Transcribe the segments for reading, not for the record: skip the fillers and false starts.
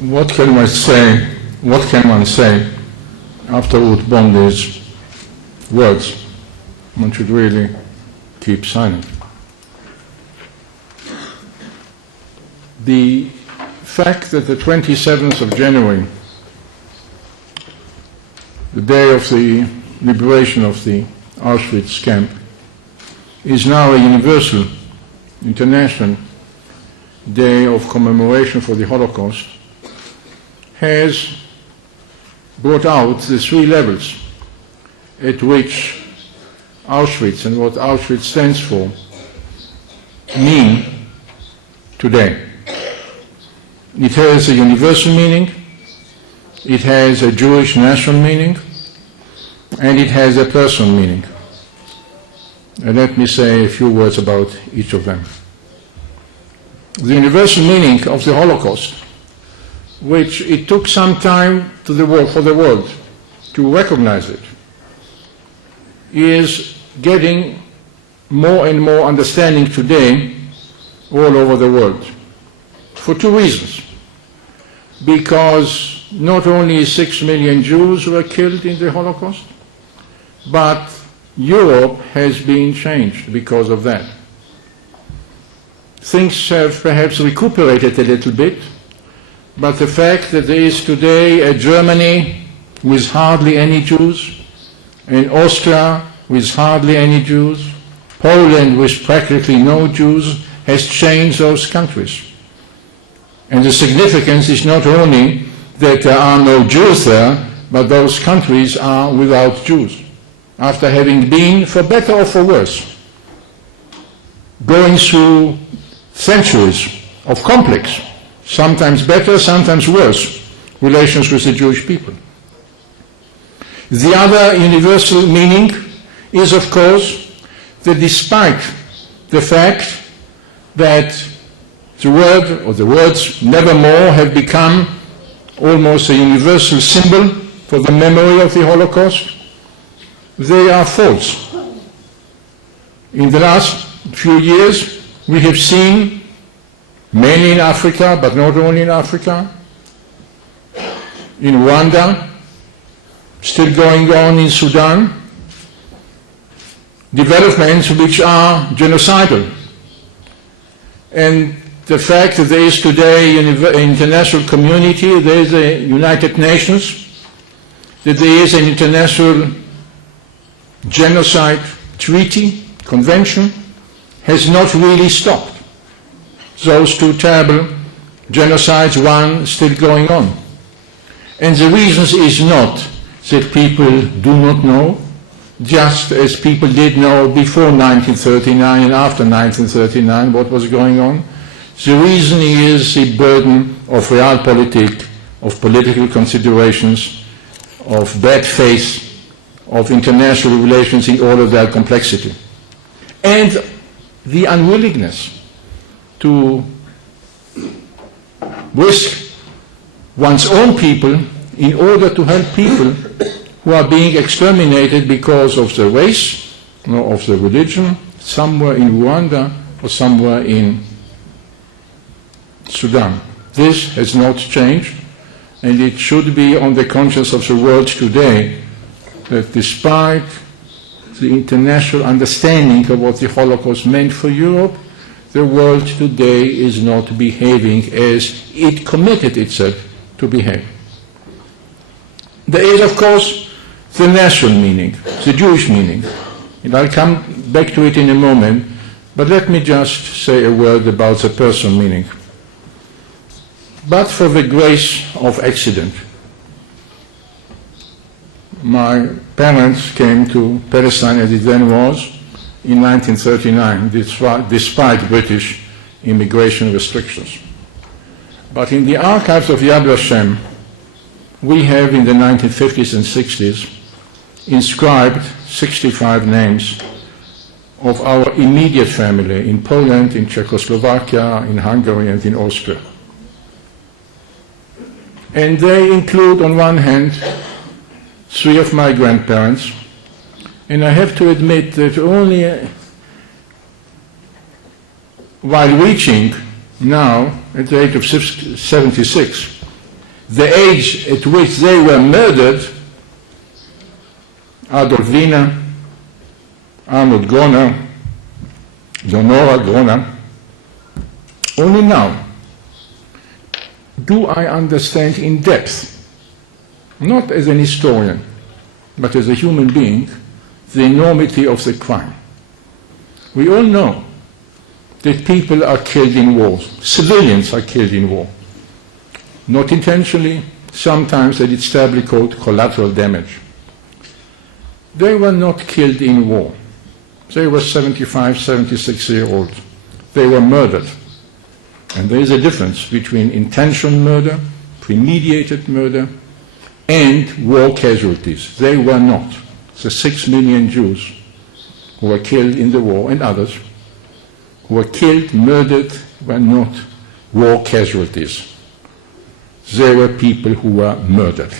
What can one say after Ruth Bondi's words? One should really keep silent. The fact that the 27th of January, the day of the liberation of the Auschwitz camp, is now a universal, international day of commemoration for the Holocaust, has brought out the three levels at which Auschwitz and what Auschwitz stands for mean today. It has a universal meaning, it has a Jewish national meaning, and it has a personal meaning. And let me say a few words about each of them. The universal meaning of the Holocaust, which it took some time for the world to recognize it, is getting more and more understanding today all over the world. For two reasons. Because not only 6 million Jews were killed in the Holocaust, but Europe has been changed because of that. Things have perhaps recuperated a little bit, but the fact that there is today a Germany with hardly any Jews, and Austria with hardly any Jews, Poland with practically no Jews, has changed those countries. And the significance is not only that there are no Jews there, but those countries are without Jews, after having been, for better or for worse, going through centuries of complex, sometimes better, sometimes worse, relations with the Jewish people. The other universal meaning is, of course, that despite the fact that the word or the words nevermore have become almost a universal symbol for the memory of the Holocaust, they are false. In the last few years, we have seen, mainly in Africa, but not only in Africa, in Rwanda, still going on in Sudan, developments which are genocidal. And the fact that there is today an international community, there is a United Nations, that there is an international genocide treaty, convention, has not really stopped those two terrible genocides, one still going on. And the reason is not that people do not know, just as people did know before 1939 and after 1939 what was going on. The reason is the burden of realpolitik, of political considerations, of bad faith, of international relations in all of their complexity, and the unwillingness to risk one's own people in order to help people who are being exterminated because of their race or of their religion, somewhere in Rwanda or somewhere in Sudan. This has not changed, and it should be on the conscience of the world today that despite the international understanding of what the Holocaust meant for Europe, the world today is not behaving as it committed itself to behave. There is, of course, the national meaning, the Jewish meaning, and I'll come back to it in a moment, but let me just say a word about the personal meaning. But for the grace of accident, my parents came to Palestine as it then was in 1939, despite British immigration restrictions. But in the archives of Yad Vashem, we have in the 1950s and 60s inscribed 65 names of our immediate family in Poland, in Czechoslovakia, in Hungary, and in Austria. And they include, on one hand, 3 of my grandparents, and I have to admit that only while reaching now, at the age of 76, the age at which they were murdered, Adolf Wiener, Arnold Groner, Leonora Groner, only now do I understand in depth, not as an historian, but as a human being, the enormity of the crime. We all know that people are killed in wars. Civilians are killed in war. Not intentionally, sometimes they did stably called collateral damage. They were not killed in war. They were 75, 76-year-olds. They were murdered. And there is a difference between intentional murder, premeditated murder, and war casualties. They were not. The 6 million Jews who were killed in the war, and others, who were killed, murdered, were not war casualties. They were people who were murdered.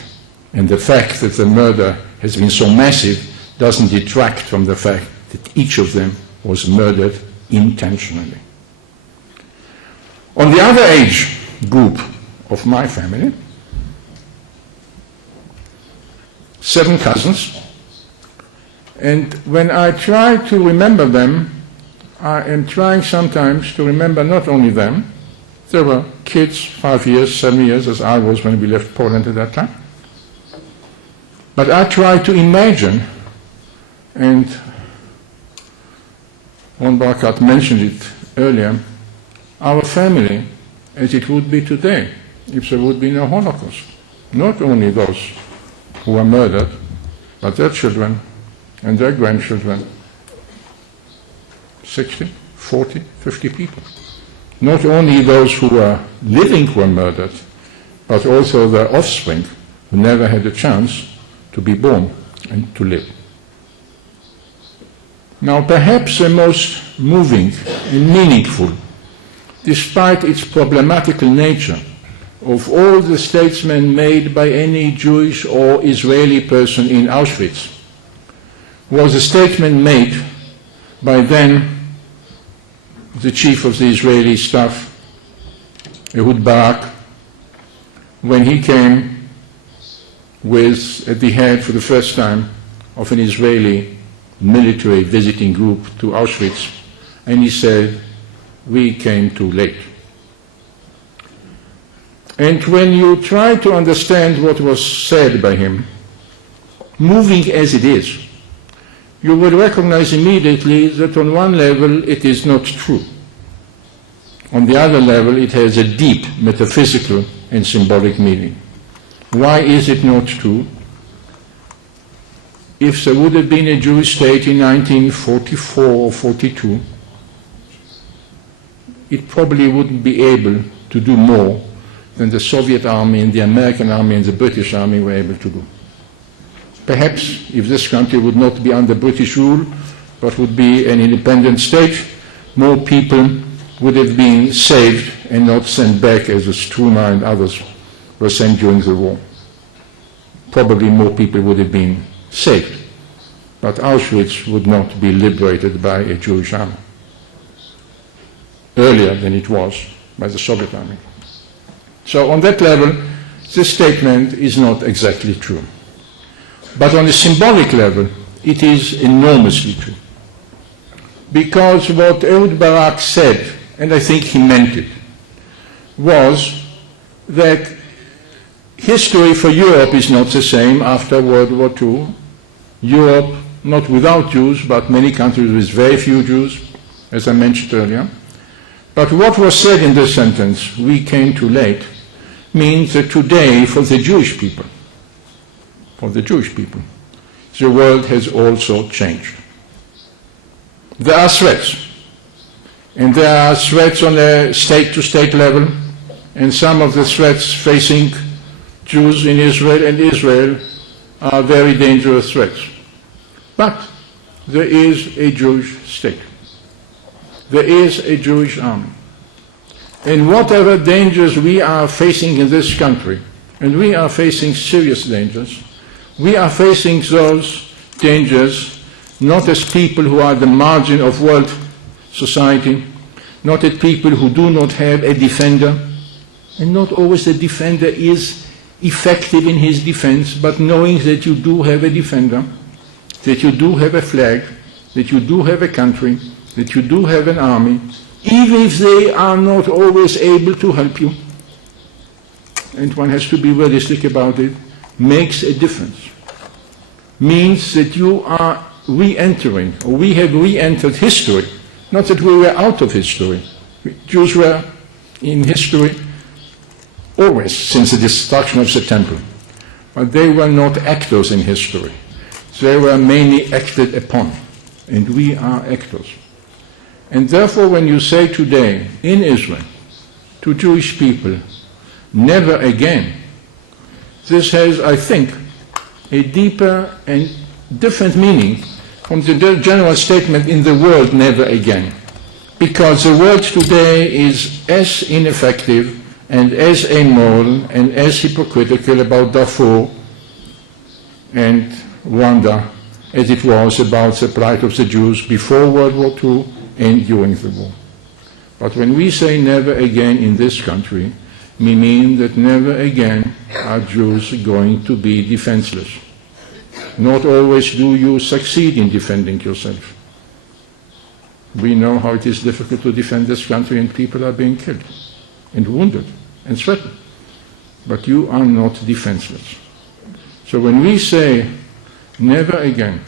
And the fact that the murder has been so massive doesn't detract from the fact that each of them was murdered intentionally. On the other age group of my family, 7 cousins, and when I try to remember them, I am trying sometimes to remember not only them. There were kids, 5 years, 7 years, as I was when we left Poland at that time. But I try to imagine, and Ron Barkat mentioned it earlier, our family as it would be today if there would be no Holocaust. Not only those who were murdered, but their children and their grandchildren, 60, 40, 50 people. Not only those who were living were murdered, but also their offspring who never had a chance to be born and to live. Now, perhaps the most moving and meaningful, despite its problematical nature, of all the statements made by any Jewish or Israeli person in Auschwitz was a statement made by then the chief of the Israeli staff, Ehud Barak, when he came at the head for the first time of an Israeli military visiting group to Auschwitz, and he said, "We came too late." And when you try to understand what was said by him, moving as it is, you will recognize immediately that on one level it is not true. On the other level it has a deep metaphysical and symbolic meaning. Why is it not true? If there would have been a Jewish state in 1944 or 42, it probably wouldn't be able to do more than the Soviet army and the American army and the British army were able to do. Perhaps if this country would not be under British rule, but would be an independent state, more people would have been saved and not sent back as Struma and others were sent during the war. Probably more people would have been saved, but Auschwitz would not be liberated by a Jewish army earlier than it was by the Soviet army. So on that level, this statement is not exactly true. But on a symbolic level, it is enormously true. Because what Ehud Barak said, and I think he meant it, was that history for Europe is not the same after World War II. Europe, not without Jews, but many countries with very few Jews, as I mentioned earlier. But what was said in this sentence, "We came too late," means that today, for the Jewish people, the world has also changed. There are threats, and there are threats on a state-to-state level, and some of the threats facing Jews in Israel and Israel are very dangerous threats. But there is a Jewish state. There is a Jewish army. And whatever dangers we are facing in this country, and we are facing serious dangers, we are facing those dangers not as people who are at the margin of world society, not as people who do not have a defender, and not always the defender is effective in his defense, but knowing that you do have a defender, that you do have a flag, that you do have a country, that you do have an army, even if they are not always able to help you, and one has to be realistic about it, makes a difference. Means that you are re-entering, or we have re-entered history. Not that we were out of history. Jews were in history always since the destruction of the temple. But they were not actors in history. They were mainly acted upon. And we are actors. And therefore, when you say today in Israel to Jewish people, never again, this has, I think, a deeper and different meaning from the general statement in the world, never again. Because the world today is as ineffective and as immoral and as hypocritical about Darfur and Rwanda as it was about the plight of the Jews before World War II and during the war. But when we say never again in this country, we mean that never again are Jews going to be defenseless. Not always do you succeed in defending yourself. We know how it is difficult to defend this country and people are being killed and wounded and threatened. But you are not defenseless. So when we say never again,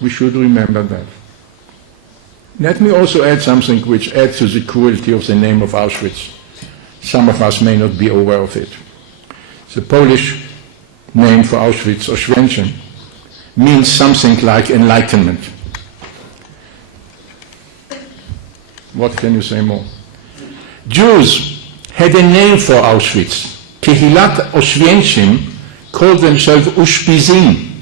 we should remember that. Let me also add something which adds to the cruelty of the name of Auschwitz. Some of us may not be aware of it. The Polish name for Auschwitz, Oświęcim, means something like enlightenment. What can you say more? Jews had a name for Auschwitz. Kehilat Oświęcim called themselves Ushpizin.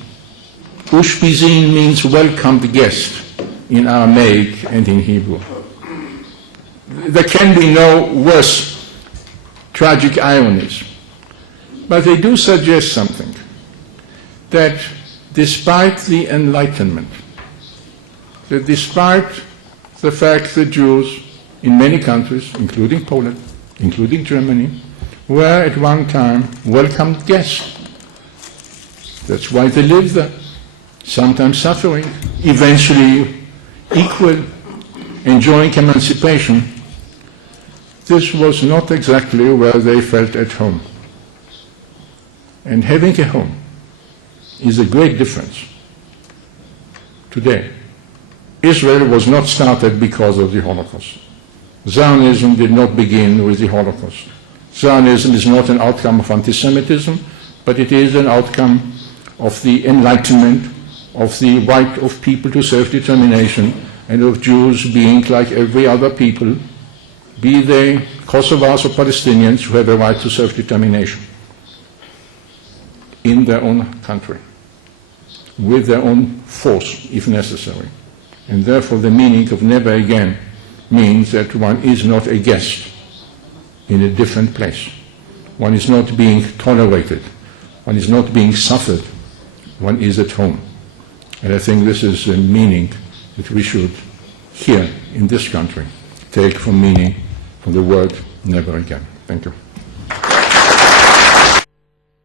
Ushpizin means welcomed guest in Aramaic and in Hebrew. There can be no worse tragic ironies. But they do suggest something, that despite the Enlightenment, that despite the fact that Jews in many countries, including Poland, including Germany, were at one time welcomed guests. That's why they lived there, sometimes suffering, eventually equal, enjoying emancipation. This was not exactly where they felt at home. And having a home is a great difference today. Israel was not started because of the Holocaust. Zionism did not begin with the Holocaust. Zionism is not an outcome of anti-Semitism, but it is an outcome of the Enlightenment, of the right of people to self-determination, and of Jews being like every other people, be they Kosovars or Palestinians, who have a right to self-determination in their own country, with their own force, if necessary. And therefore the meaning of never again means that one is not a guest in a different place. One is not being tolerated. One is not being suffered. One is at home. And I think this is a meaning that we should, here in this country, take from meaning from the word never again. Thank you.